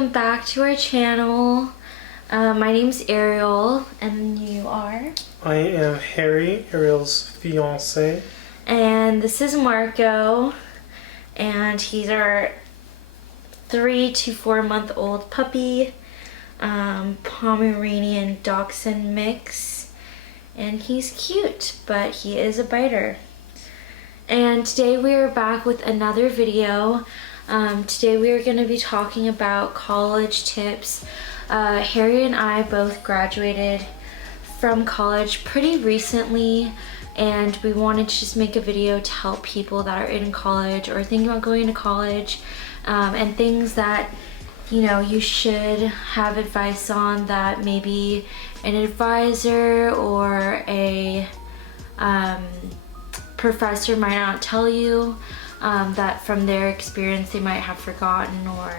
welcome back to our channel. My name's Ariel, and you are? I am Harry, Ariel's fiance. And this is Marco, and he's our 3 to 4 month old puppy, Pomeranian Dachshund mix, and he's cute, but he is a biter. And today we are back with another video. Today we are going to be talking about college tips. Harry and I both graduated from college pretty recently, and we wanted to just make a video to help people that are in college or thinking about going to college, and things that you should have advice on that maybe an advisor or a professor might not tell you, that from their experience they might have forgotten, or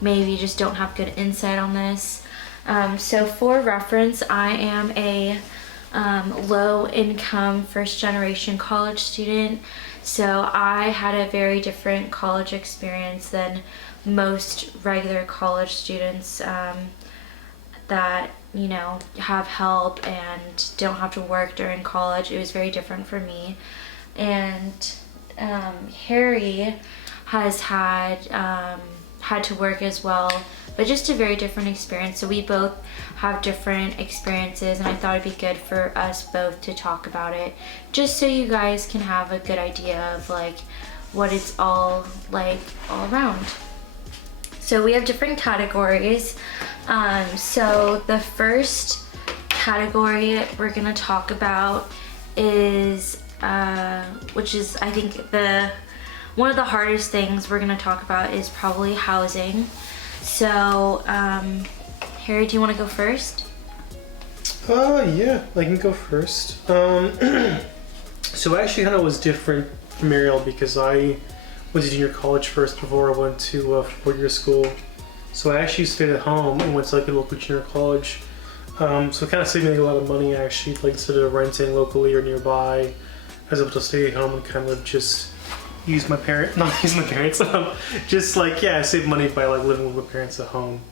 maybe just don't have good insight on this. So for reference, I am a low-income first-generation college student, so I had a very different college experience than most regular college students that have help and don't have to work during college. It was very different for me. And Harry has had to work as well, but just a very different experience. So we both have different experiences, and I thought it'd be good for us both to talk about it, just so you guys can have a good idea of like what it's all like all around. So we have different categories. So the first category we're gonna talk about is which is, I think, one of the hardest things we're gonna talk about is probably housing. So Harry, do you want to go first? Yeah, I can go first. So I actually kind of was different from Ariel because I went to junior college first before I went to 4-year school. So I actually stayed at home and went to like a local junior college. So it kind of saved me a lot of money actually, like instead of renting locally or nearby. I was able to stay at home and kind of just use my parents, just like, yeah, save money by like living with my parents at home.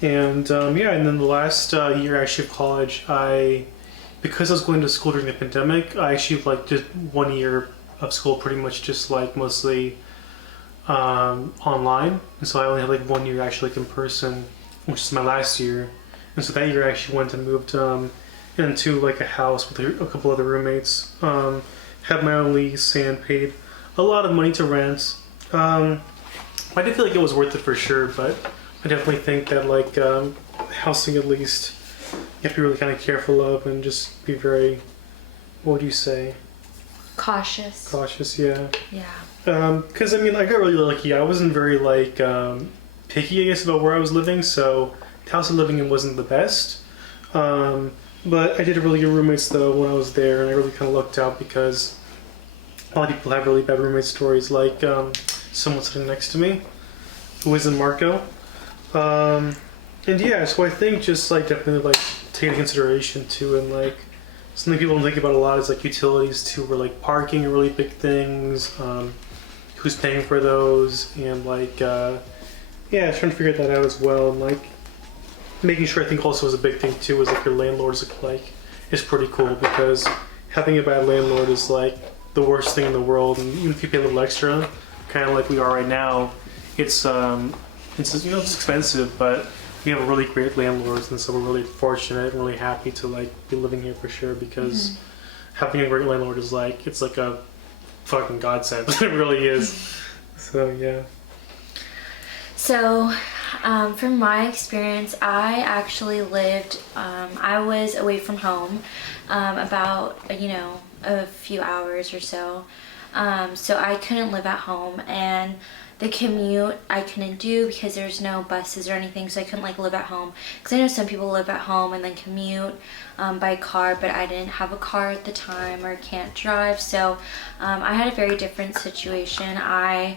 And yeah, and then the last year actually of college, because I was going to school during the pandemic, I actually like did 1 year of school pretty much just like mostly online. And so I only had like 1 year actually like in person, which is my last year. And so that year I actually went and moved into like a house with a couple other roommates. Had my own lease and paid a lot of money to rent. I did feel like it was worth it for sure, but I definitely think that like housing, at least, you have to be really kind of careful of and just be very, what would you say? Cautious. Cautious, yeah. Yeah. Because I mean, I got really lucky. I wasn't very like picky, I guess, about where I was living, so the house I'm living in wasn't the best. But I did have really good roommates though when I was there, and I really kind of lucked out because a lot of people have really bad roommate stories, like someone sitting next to me, who isn't Marco. And yeah, so I think just like definitely like take into consideration too, and like something people don't think about a lot is like utilities too, where like parking are really big things, who's paying for those, and like yeah, trying to figure that out as well, and like making sure, I think also is a big thing too, is like your landlords like is pretty cool, because having a bad landlord is like the worst thing in the world. And even if you pay a little extra, kind of like we are right now, it's it's expensive, but we have really great landlords, and so we're really fortunate and really happy to like be living here for sure, because having a great landlord is like, it's like a fucking godsend. It really is. So yeah. So from my experience, I actually lived, I was away from home about, a few hours or so. So I couldn't live at home, and the commute I couldn't do because there's no buses or anything, so I couldn't like live at home. Because I know some people live at home and then commute by car, but I didn't have a car at the time or can't drive, so I had a very different situation. I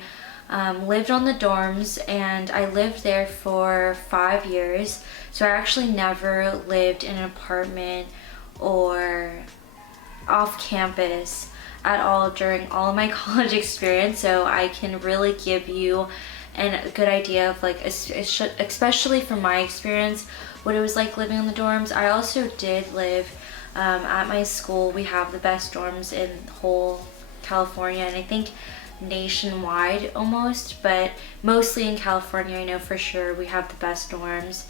lived on the dorms, and I lived there for 5 years, so I actually never lived in an apartment or off campus at all during all of my college experience, so I can really give you and a good idea of like, especially from my experience, what it was like living in the dorms. I also did live at my school. We have the best dorms in whole California, and I think nationwide almost, but mostly in California, I know for sure we have the best dorms.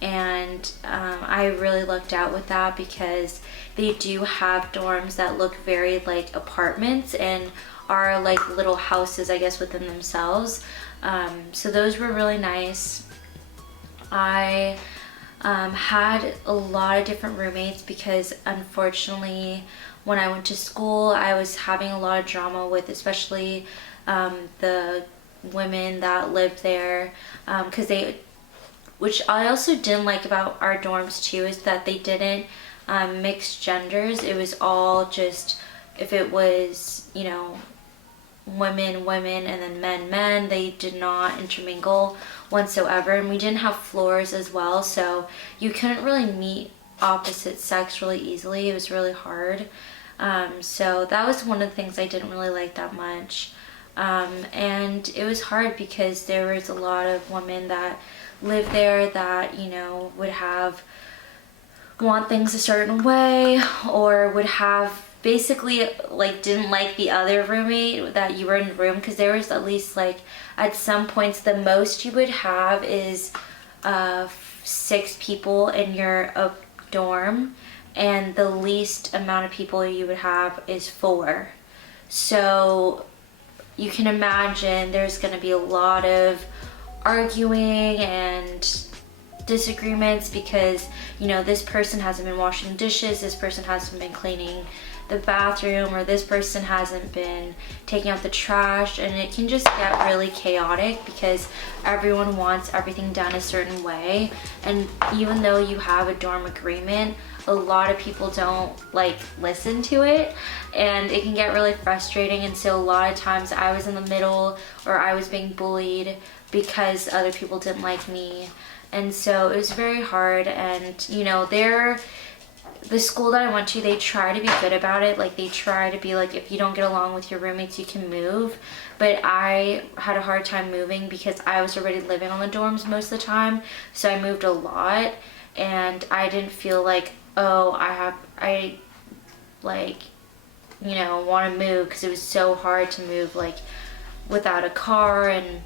And I really lucked out with that because they do have dorms that look very like apartments and are like little houses, I guess, within themselves. So those were really nice. I had a lot of different roommates because unfortunately when I went to school I was having a lot of drama with especially the women that lived there, because which I also didn't like about our dorms too, is that they didn't mix genders. It was all just, if it was, you know, women, women, and then men, men, they did not intermingle whatsoever. And we didn't have floors as well, so you couldn't really meet opposite sex really easily. It was really hard. So that was one of the things I didn't really like that much. And it was hard because there was a lot of women that lived there that, you know, would want things a certain way, or would have basically like didn't like the other roommate that you were in the room, because there was at least like at some points the most you would have is 6 people in your dorm, and the least amount of people you would have is 4. So you can imagine there's going to be a lot of arguing and disagreements because, you know, this person hasn't been washing dishes, this person hasn't been cleaning the bathroom, or this person hasn't been taking out the trash, and it can just get really chaotic because everyone wants everything done a certain way. And even though you have a dorm agreement, a lot of people don't like listen to it, and it can get really frustrating. And so a lot of times I was in the middle, or I was being bullied because other people didn't like me, and so it was very hard. And you know, the school that I went to, they try to be good about it. Like they try to be like, if you don't get along with your roommates, you can move. But I had a hard time moving because I was already living on the dorms most of the time, so I moved a lot, and I didn't feel like, oh, I like, you know, want to move, because it was so hard to move like without a car and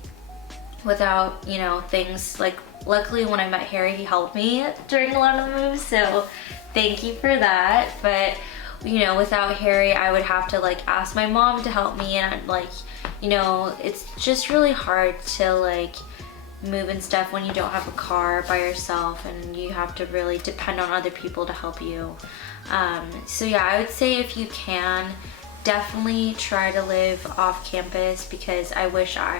without, you know, things like, luckily when I met Harry, he helped me during a lot of the moves, so thank you for that. But you know, without Harry, I would have to like ask my mom to help me, and I'm like, you know, it's just really hard to like move and stuff when you don't have a car by yourself, and you have to really depend on other people to help you. So yeah, I would say if you can, definitely try to live off campus, because I wish I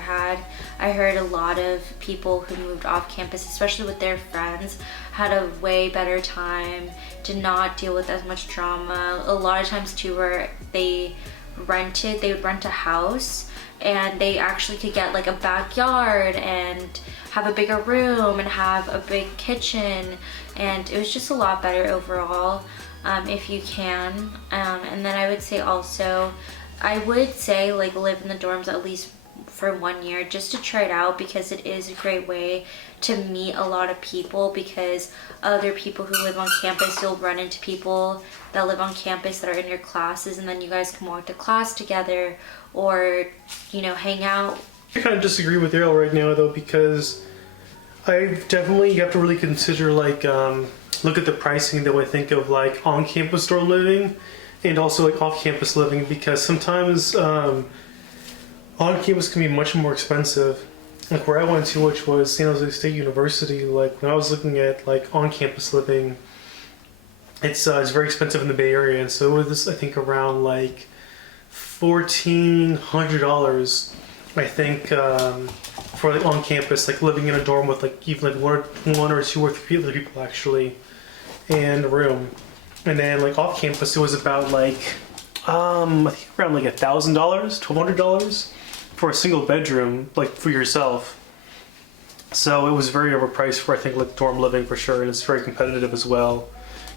heard a lot of people who moved off campus, especially with their friends, had a way better time, did not deal with as much drama. A lot of times too, where they would rent a house, and they actually could get like a backyard and have a bigger room and have a big kitchen, and it was just a lot better overall. If you can. And then I would say also, I would say like live in the dorms at least for 1 year just to try it out, because it is a great way to meet a lot of people, because other people who live on campus, you'll run into people that live on campus that are in your classes, and then you guys can walk to class together, or, you know, hang out. I kind of disagree with Ariel right now though, because you have to really consider like look at the pricing that we think of like on-campus dorm living and also like off-campus living, because sometimes on-campus can be much more expensive. Like where I went to, which was San Jose State University, like when I was looking at like on-campus living, it's very expensive in the Bay Area, and so it was, I think, around like $1,400, I think, for like on campus, like living in a dorm with like even like one or two or three other people actually in a room. And then like off campus, it was about like I think around like $1,000, $1,200 for a single bedroom, like for yourself. So it was very overpriced for, I think, like dorm living for sure, and it's very competitive as well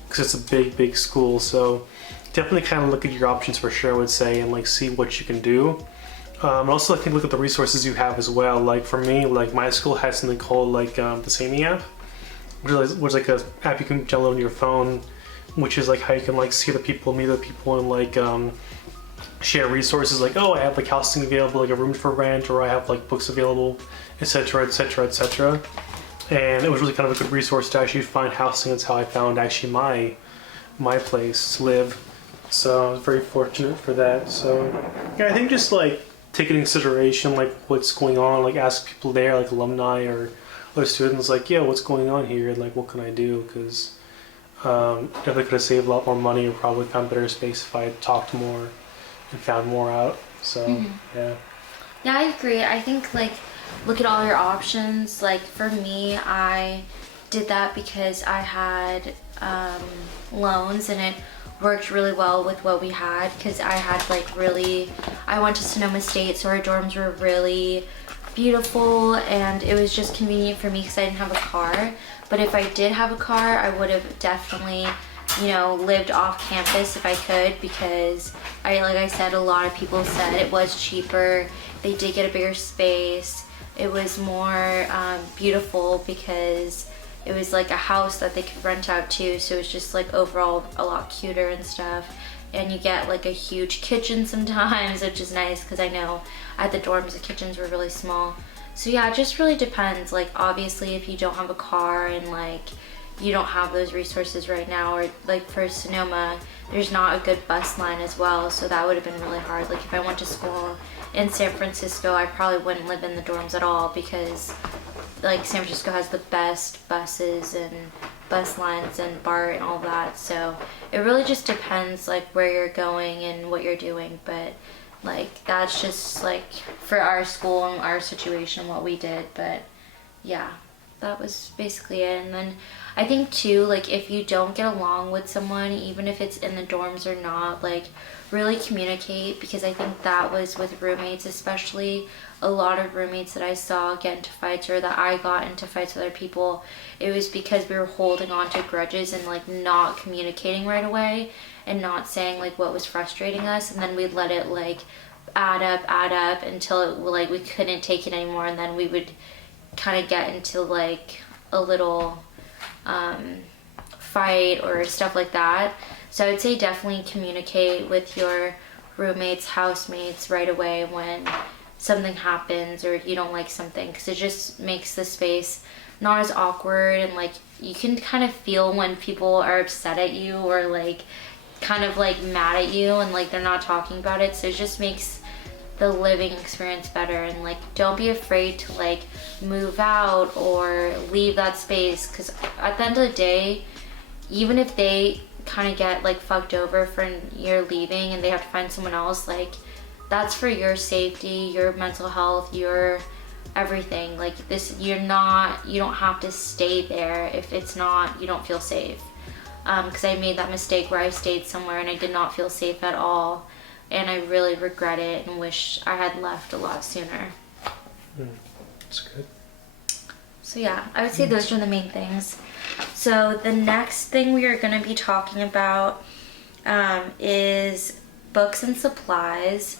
because it's a big school. So definitely kind of look at your options for sure, I would say, and like see what you can do. Also, I think look at the resources you have as well. Like for me, like my school has something called like the Samey app, which is like a app you can download on your phone, which is like how you can like see the people, meet the people, and like share resources. Like, oh, I have like housing available, like a room for rent, or I have like books available, etc., etc., etc. And it was really kind of a good resource to actually find housing. That's how I found actually my place to live. So I was very fortunate for that. So yeah, I think just like take into consideration like what's going on, like ask people there, like alumni or other students, like, yeah, what's going on here, and like what can I do? Because definitely could have saved a lot more money and probably found better space if I had talked more and found more out. So yeah. Yeah, I agree. I think like look at all your options. Like for me, I did that because I had loans, and it worked really well with what we had, because I had like really, I went to Sonoma State, so our dorms were really beautiful, and it was just convenient for me because I didn't have a car. But if I did have a car, I would have definitely, you know, lived off campus if I could, because like I said, a lot of people said it was cheaper. They did get a bigger space. It was more beautiful because it was like a house that they could rent out too, so it's just like overall a lot cuter and stuff. And you get like a huge kitchen sometimes, which is nice, because I know at the dorms the kitchens were really small. So yeah, it just really depends. Like obviously if you don't have a car and like you don't have those resources right now, or like for Sonoma, there's not a good bus line as well, so that would have been really hard. Like if I went to school in San Francisco, I probably wouldn't live in the dorms at all, because like San Francisco has the best buses and bus lines and BART and all that. So it really just depends like where you're going and what you're doing. But like that's just like for our school and our situation what we did. But yeah, that was basically it. And then I think too, like if you don't get along with someone, even if it's in the dorms or not, like really communicate, because I think that was with roommates especially. A lot of roommates that I saw get into fights, or that I got into fights with other people, it was because we were holding on to grudges and like not communicating right away and not saying like what was frustrating us, and then we'd let it like add up until it like we couldn't take it anymore, and then we would kind of get into like a little fight or stuff like that. So I would say definitely communicate with your roommates, housemates right away when something happens or you don't like something, because it just makes the space not as awkward, and like you can kind of feel when people are upset at you or like kind of like mad at you and like they're not talking about it. So it just makes the living experience better. And like don't be afraid to like move out or leave that space, because at the end of the day, even if they kind of get like fucked over for you're leaving and they have to find someone else, like that's for your safety, your mental health, your everything. Like this, you don't have to stay there if it's not, you don't feel safe. Because I made that mistake where I stayed somewhere and I did not feel safe at all, and I really regret it and wish I had left a lot sooner. That's good. So yeah, I would say those are the main things. So the next thing we are going to be talking about is books and supplies.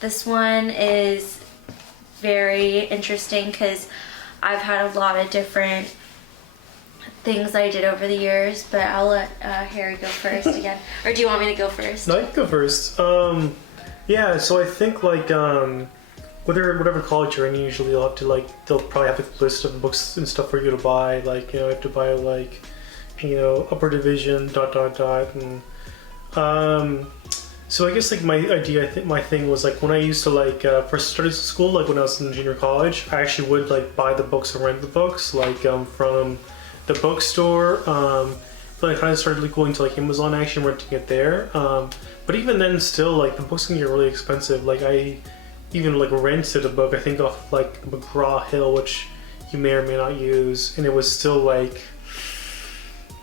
This one is very interesting because I've had a lot of different things I did over the years, but I'll let Harry go first again. Or do you want me to go first? No, you can go first. Yeah, so I think like whatever college you're in, usually you'll have to like, they'll probably have a list of books and stuff for you to buy. Like, you know, you have to buy like, you know, upper division, ... and so I guess like my idea, I think my thing was like when I used to like first started school, like when I was in junior college, I actually would like buy the books and rent the books like from the bookstore. But I kind of started like going to like Amazon, actually renting it there. But even then, still like the books can get really expensive. Like I even like rented a book, I think off like McGraw Hill, which you may or may not use, and it was still like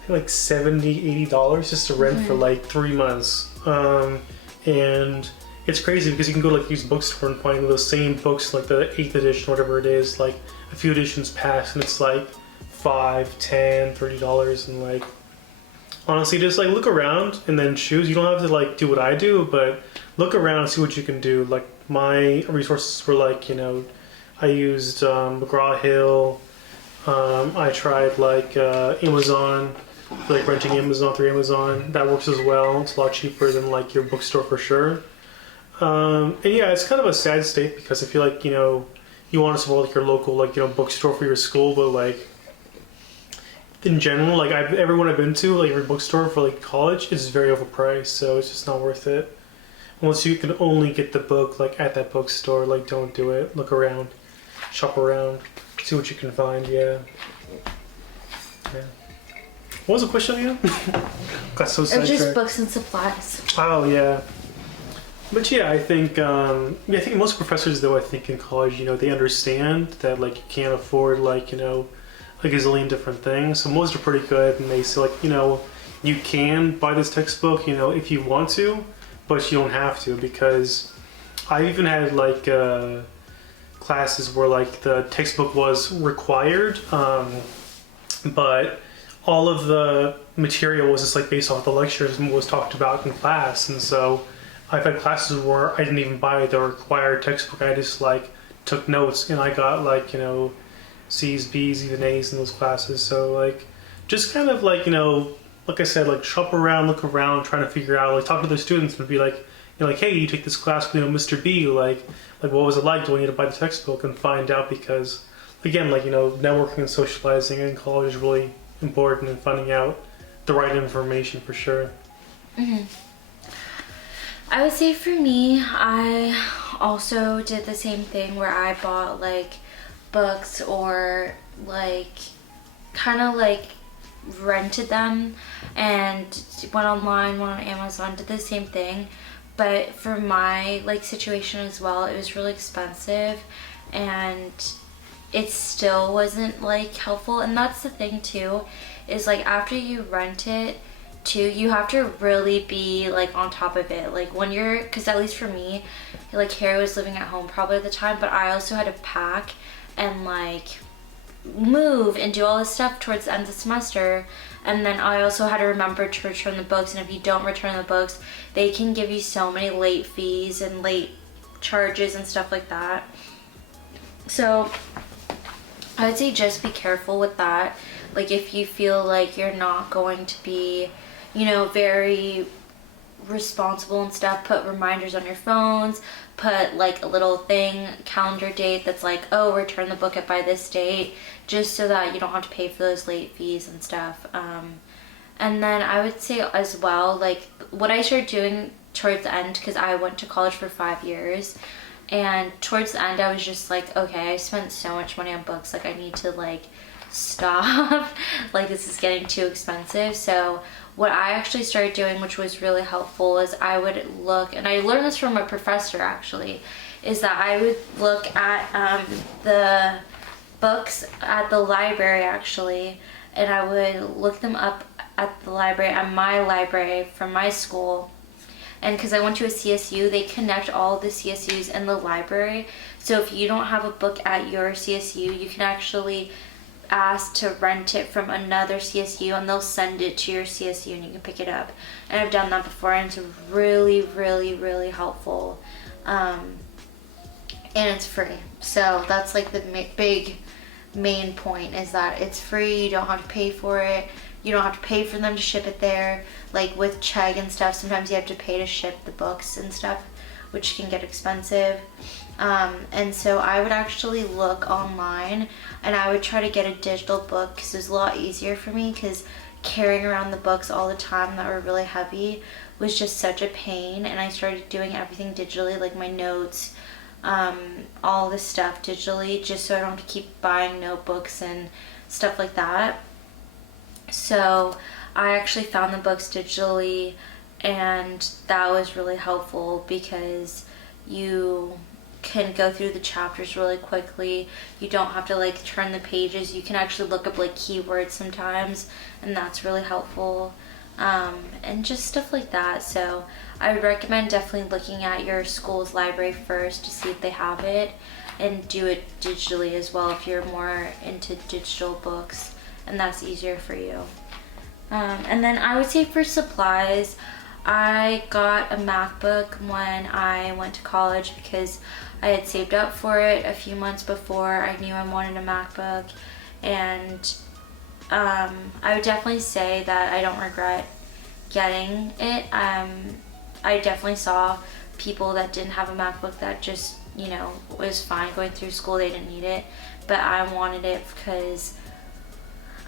I think like $70-$80 just to rent for like 3 months. And it's crazy because you can go to like these bookstores and find those same books, like the 8th edition, whatever it is, like a few editions past, and it's like $5, $10, $30, and like honestly, just like look around and then choose. You don't have to like do what I do, but look around and see what you can do. Like my resources were like, I used McGraw Hill. I tried like Amazon, like renting Amazon through Amazon. That works as well. It's a lot cheaper than like your bookstore for sure. And yeah, it's kind of a sad state because I feel like you want to support like your local like bookstore for your school, but like in general, like everyone I've been to, like every bookstore for like college is very overpriced, so it's just not worth it. Unless you can only get the book like at that bookstore, like don't do it. Look around, shop around, see what you can find. Yeah. What was the question again? Got so It was just sidetracked. books and supplies. Oh yeah. But yeah, I think most professors though I think in college, they understand that like you can't afford like like a zillion different things. So most are pretty good, and they say like you can buy this textbook if you want to, but you don't have to, because I even had like classes where like the textbook was required, but all of the material was just like based off the lectures and what was talked about in class. And so I've had classes where I didn't even buy the required textbook. I just like took notes, and I got like C's, B's, even A's in those classes. So like just kind of like like I said, like shop around, look around, trying to figure out, like talk to the students and be like like, hey, you take this class with Mr. B, like what was it like? Do I need to buy the textbook? And find out, because again, like networking and socializing in college is really important, and finding out the right information for sure. Mm-hmm. I would say for me, I also did the same thing where I bought like books, or like kind of like rented them and went online, went on Amazon, did the same thing. But for my like situation as well, it was really expensive, and it still wasn't like helpful. And that's the thing too, is like after you rent it too, you have to really be like on top of it. Like when you're, because at least for me, like Harry was living at home probably at the time, but I also had to pack and like move and do all this stuff towards the end of the semester. And then I also had to remember to return the books, and if you don't return the books, they can give you so many late fees and late charges and stuff like that. So I would say just be careful with that. Like if you feel like you're not going to be very responsible and stuff, put reminders on your phones, put like a little thing, calendar date that's like, oh, return the book by this date, just so that you don't have to pay for those late fees and stuff. And then I would say as well, like what I started doing towards the end, because I went to college for 5 years, and towards the end I was just like, okay, I spent so much money on books, like I need to like stop. Like this is getting too expensive. So what I actually started doing, which was really helpful, is I would look, and I learned this from a professor actually, is that I would look at the books at the library actually, and I would look them up at the library, at my library from my school. And because I went to a CSU, they connect all the CSUs in the library. So if you don't have a book at your CSU, you can actually ask to rent it from another CSU, and they'll send it to your CSU and you can pick it up. And I've done that before, and it's really, really, really helpful. And it's free. So that's like the big main point, is that it's free. You don't have to pay for it. You don't have to pay for them to ship it there. Like with Chegg and stuff, sometimes you have to pay to ship the books and stuff, which can get expensive. And so I would actually look online, and I would try to get a digital book, because it was a lot easier for me, because carrying around the books all the time that were really heavy was just such a pain. And I started doing everything digitally, like my notes, all this stuff digitally, just so I don't have to keep buying notebooks and stuff like that. So I actually found the books digitally, and that was really helpful because you can go through the chapters really quickly. You don't have to like turn the pages. You can actually look up like keywords sometimes, and that's really helpful. And just stuff like that. So I would recommend definitely looking at your school's library first to see if they have it, and do it digitally as well if you're more into digital books and that's easier for you. And then I would say for supplies, I got a MacBook when I went to college because I had saved up for it a few months before. I knew I wanted a MacBook, and I would definitely say that I don't regret getting it. I definitely saw people that didn't have a MacBook that just, was fine going through school. They didn't need it, but I wanted it because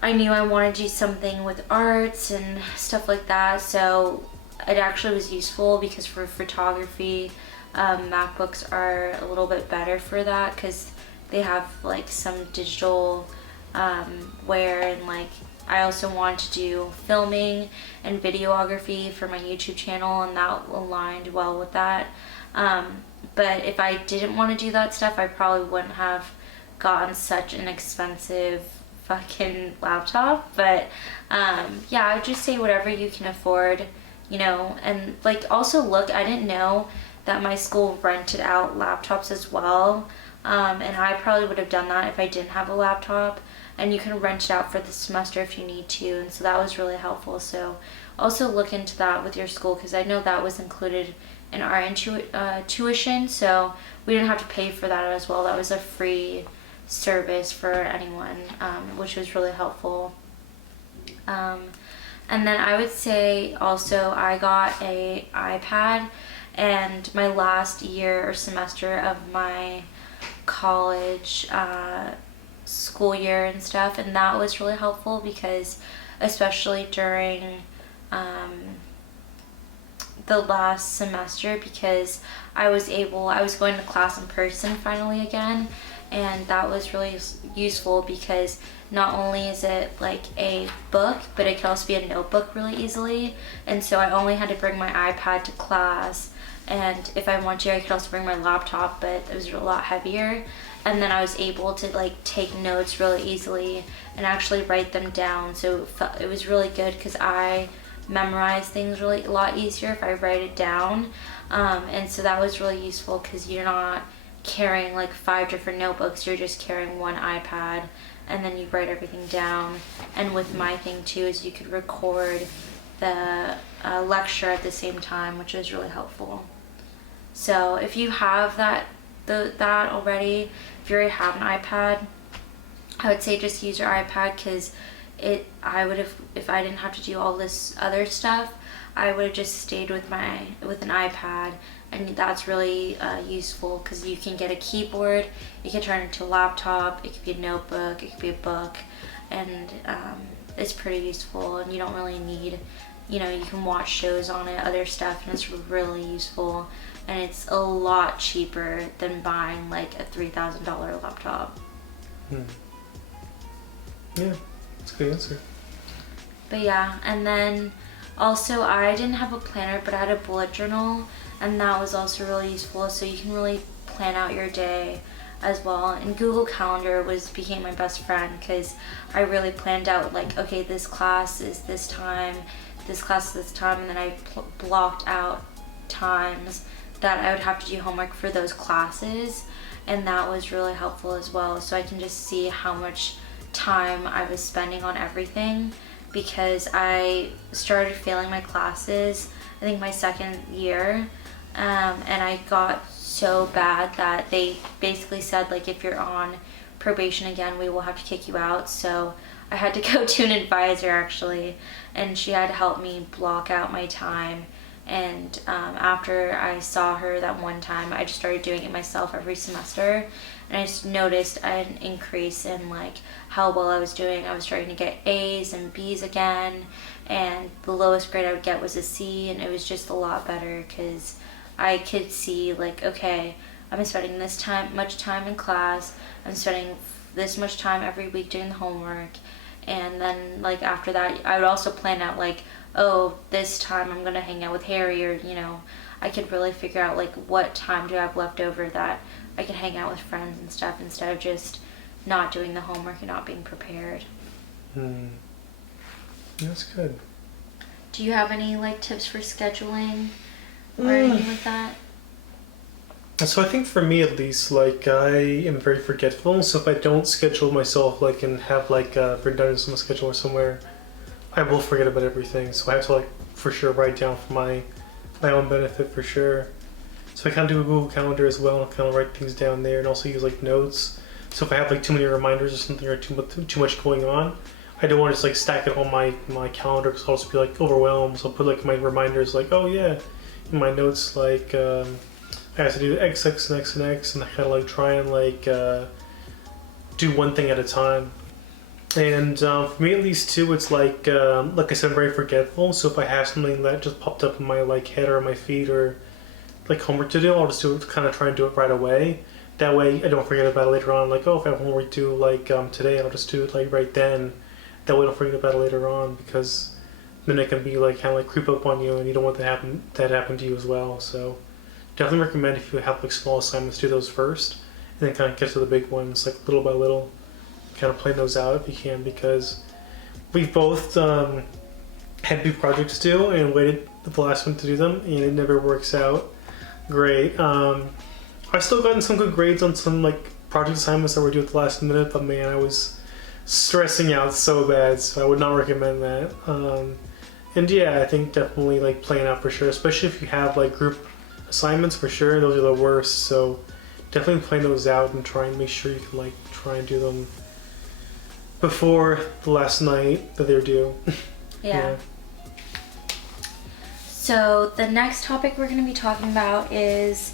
I knew I wanted to do something with arts and stuff like that. So it actually was useful because for photography, MacBooks are a little bit better for that because they have like some digital where, and like I also want to do filming and videography for my YouTube channel, and that aligned well with that. But if I didn't want to do that stuff, I probably wouldn't have gotten such an expensive fucking laptop. But yeah, I would just say whatever you can afford, and like also look, I didn't know that my school rented out laptops as well. And I probably would have done that if I didn't have a laptop. And you can rent it out for the semester if you need to, and so that was really helpful. So also look into that with your school, because I know that was included in our tuition, so we didn't have to pay for that as well. That was a free service for anyone, which was really helpful. And then I would say also I got a iPad, and my last year or semester of my college school year and stuff, and that was really helpful because especially during the last semester, because I was going to class in person finally again, and that was really useful because not only is it like a book, but it can also be a notebook really easily. And so I only had to bring my iPad to class, and if I want to I could also bring my laptop, but it was a lot heavier. And then I was able to like take notes really easily and actually write them down. So it was really good because I memorize things a lot easier if I write it down. And so that was really useful because you're not carrying like 5 different notebooks, you're just carrying one iPad, and then you write everything down. And with my thing too is you could record the lecture at the same time, which was really helpful. So if you have that already, if you already have an iPad, I would say just use your iPad, because I would have, if I didn't have to do all this other stuff, I would have just stayed with an iPad, and that's really useful because you can get a keyboard, you can turn it into a laptop, it could be a notebook, it could be a book, and it's pretty useful, and you don't really need, you can watch shows on it, other stuff, and it's really useful. And it's a lot cheaper than buying like a $3,000 laptop. Yeah, that's a good answer. But yeah, and then also I didn't have a planner, but I had a bullet journal, and that was also really useful. So you can really plan out your day as well. And Google Calendar became my best friend because I really planned out like, okay, this class is this time, this class is this time, and then I blocked out times that I would have to do homework for those classes, and that was really helpful as well. So I can just see how much time I was spending on everything, because I started failing my classes I think my second year, and I got so bad that they basically said like, if you're on probation again, we will have to kick you out. So I had to go to an advisor actually, and she had to help me block out my time. And after I saw her that one time, I just started doing it myself every semester, and I just noticed an increase in like how well I was doing. I was starting to get A's and B's again, and the lowest grade I would get was a C, and it was just a lot better because I could see like, okay, I'm spending much time in class, I'm spending this much time every week doing the homework. And then like after that, I would also plan out like, oh, this time I'm gonna hang out with Harry, or I could really figure out like what time do I have left over that I can hang out with friends and stuff, instead of just not doing the homework and not being prepared. That's good. Do you have any like tips for scheduling or anything like that? So I think for me at least, like I am very forgetful. So if I don't schedule myself, like and have like written down in some schedule or somewhere, I will forget about everything. So I have to like for sure write down for my own benefit for sure. So I kind of do a Google Calendar as well and kind of write things down there, and also use like notes. So if I have like too many reminders or something, or too much going on, I don't want to just like stack it on my calendar because I'll just be like overwhelmed. So I'll put like my reminders like, oh yeah, in my notes like I have to do X, X, and X, and X, and I kind of like try and like do one thing at a time. And for me at least too, it's like I said, I'm very forgetful. So if I have something that just popped up in my like head or my feed or like homework to do, I'll just do it, kind of try and do it right away. That way I don't forget about it later on. Like, oh, if I have homework to do like today, I'll just do it like right then. That way I don't forget about it later on, because then it can be like kind of like creep up on you, and you don't want that happen to you as well. So definitely recommend, if you have like small assignments, do those first, and then kind of get to the big ones like little by little. Kind of plan those out if you can, because we've both had big projects to do and waited the last minute to do them, and it never works out great. I still gotten some good grades on some like project assignments that were due at the last minute, but man, I was stressing out so bad, so I would not recommend that. And yeah, I think definitely like plan out for sure, especially if you have like group assignments for sure. Those are the worst, so definitely plan those out and try and make sure you can like try and do them before the last night that they're due. Yeah. So the next topic we're going to be talking about is,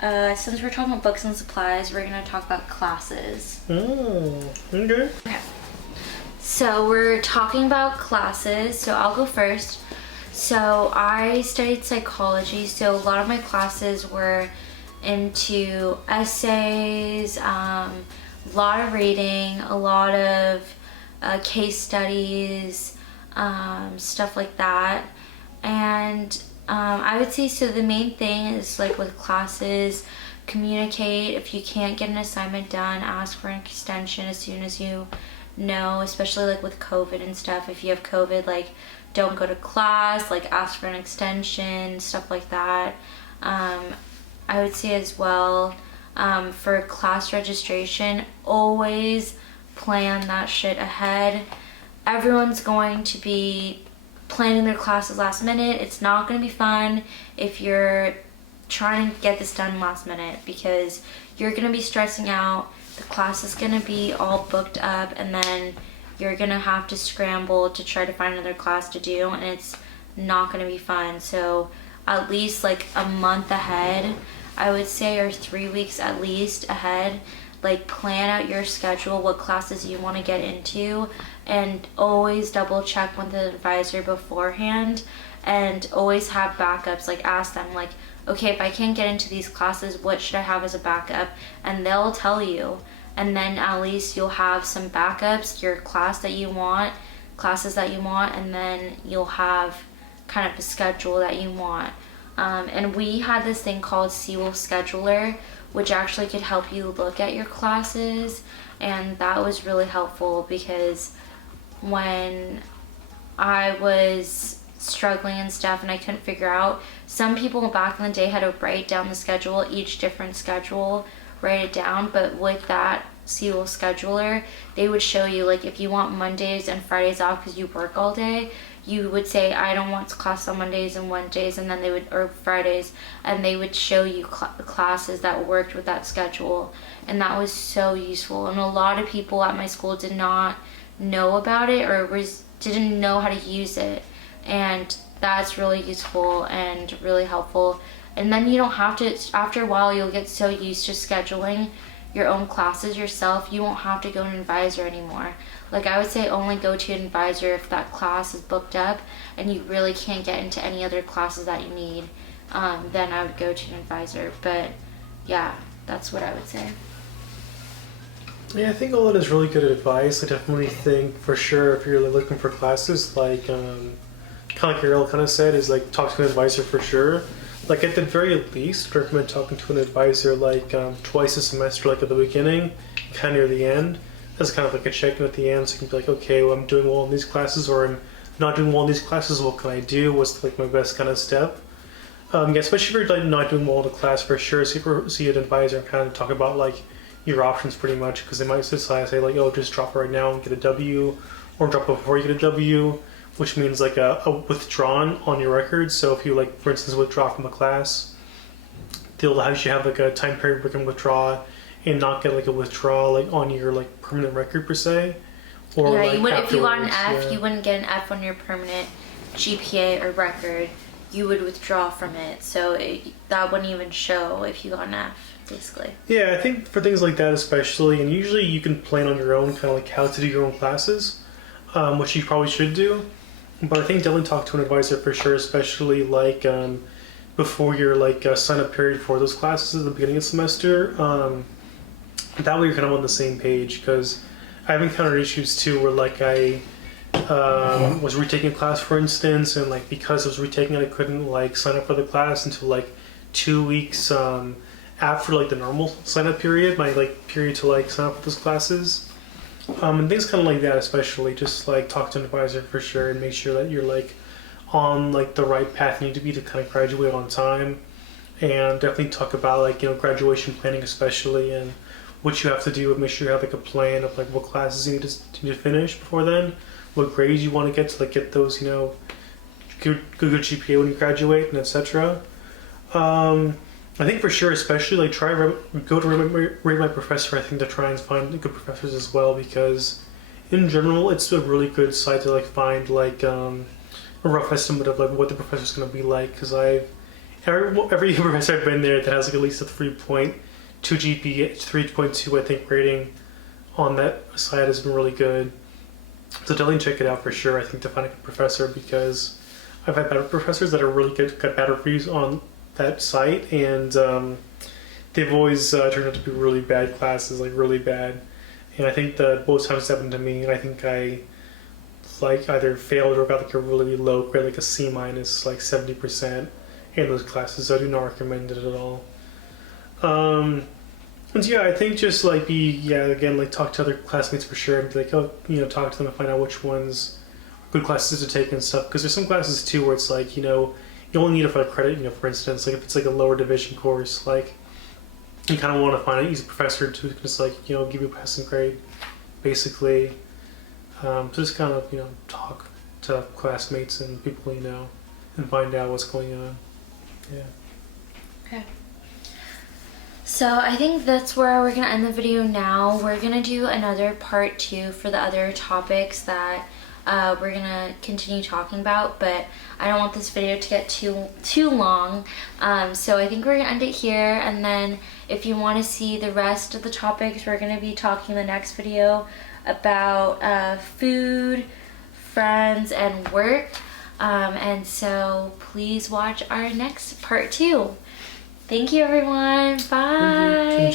since we're talking about books and supplies, we're going to talk about classes. Oh, okay. Okay. So we're talking about classes, so I'll go first. So I studied psychology, so a lot of my classes were into essays, a lot of reading, a lot of case studies, stuff like that. And I would say, so the main thing is like with classes, communicate. If you can't get an assignment done, ask for an extension as soon as you know, especially like with COVID and stuff. If you have COVID, like don't go to class, like ask for an extension, stuff like that. I would say as well, for class registration, always plan that shit ahead. Everyone's going to be planning their classes last minute. It's not going to be fun if you're trying to get this done last minute, because you're going to be stressing out. The class is going to be all booked up, and then you're going to have to scramble to try to find another class to do, and it's not going to be fun. So at least like a month ahead, I would say, or 3 weeks at least ahead, like plan out your schedule, what classes you want to get into, and always double check with the advisor beforehand, and always have backups. Like ask them like, okay, if I can't get into these classes, what should I have as a backup? And they'll tell you, and then at least you'll have some backups, your classes that you want, and then you'll have kind of a schedule that you want. And we had this thing called Wolf Scheduler, which actually could help you look at your classes, and that was really helpful, because when I was struggling and stuff and I couldn't figure out, some people back in the day had to write down the schedule, each different schedule, write it down. But with that Wolf Scheduler, they would show you, like if you want Mondays and Fridays off because you work all day, you would say, I don't want class on Mondays and Wednesdays, and then they would, or Fridays, and they would show you classes that worked with that schedule. And that was so useful. And a lot of people at my school did not know about it, or didn't know how to use it. And that's really useful and really helpful. And then you don't have to, after a while, you'll get so used to scheduling your own classes yourself, you won't have to go to an advisor anymore. Like I would say, only go to an advisor if that class is booked up and you really can't get into any other classes that you need. Then I would go to an advisor. But yeah, that's what I would say. Yeah, I think all that is really good advice. I definitely think for sure if you're looking for classes, like kind of like Ariel kind of said, is like talk to an advisor for sure. Like at the very least, recommend talking to an advisor like twice a semester, like at the beginning, kind of near the end. That's kind of like a check-in at the end, so you can be like, okay, well, I'm doing well in these classes, or I'm not doing well in these classes. What can I do? What's like my best kind of step? Yeah, especially if you're like not doing well in a class, for sure. See an advisor and kind of talk about like your options pretty much, because they might decide say like, oh, just drop it right now and get a W, or drop it before you get a W, which means like a withdrawn on your record. So if you like, for instance, withdraw from a class, they'll actually have like a time period where you can withdraw and not get like a withdrawal like on your like permanent record per se. Or yeah, like you would, if you got an afterwards, F, you wouldn't get an F on your permanent GPA or record. You would withdraw from it, so that wouldn't even show if you got an F, basically. Yeah, I think for things like that especially, and usually you can plan on your own, kind of like how to do your own classes, which you probably should do. But I think definitely talk to an advisor for sure, especially like before your like sign up period for those classes at the beginning of the semester. That way you're kind of on the same page, because I've encountered issues too where like I was retaking a class, for instance, and like because I was retaking it, I couldn't like sign up for the class until like 2 weeks after like the normal sign up period, my like period to like sign up for those classes. And things kind of like that, especially just like talk to an advisor for sure and make sure that you're like on like the right path you need to be to kind of graduate on time. And definitely talk about like, you know, graduation planning especially, and what you have to do, and make sure you have like a plan of like what classes you need to finish before then, what grades you want to get like those, you know, good GPA when you graduate, and etc. I think for sure, especially like go to rate my professor. I think to try and find good professors as well, because in general it's a really good site to like find like a rough estimate of like what the professor's going to be like. Because every professor I've been there that has like at least a 3.2 GPA, 3.2 I think rating on that site has been really good. So definitely check it out for sure. I think to find a good professor, because I've had better professors that are really good, got bad reviews on that site, and they've always turned out to be really bad classes, like really bad. And I think that both times it's happened to me, and I think I like either failed or got like a really low grade, like a C minus, like 70% in those classes. So I do not recommend it at all. And yeah, I think just like again, like talk to other classmates for sure, and be like, oh, you know, talk to them and find out which ones are good classes to take and stuff. Because there's some classes too where it's like, you know, you only need it for a credit. You know, for instance, like if it's like a lower division course, like you kind of want to find an easy professor to just like, you know, give you a passing grade, basically. So just kind of, you know, talk to classmates and people you know, and find out what's going on. Yeah. Okay. So I think that's where we're gonna end the video now. We're gonna do another part 2 for the other topics that we're gonna continue talking about, but I don't want this video to get too long. So I think we're gonna end it here, and then if you want to see the rest of the topics, we're gonna be talking in the next video about food, friends, and work. And so please watch our next part 2. Thank you, everyone. Bye.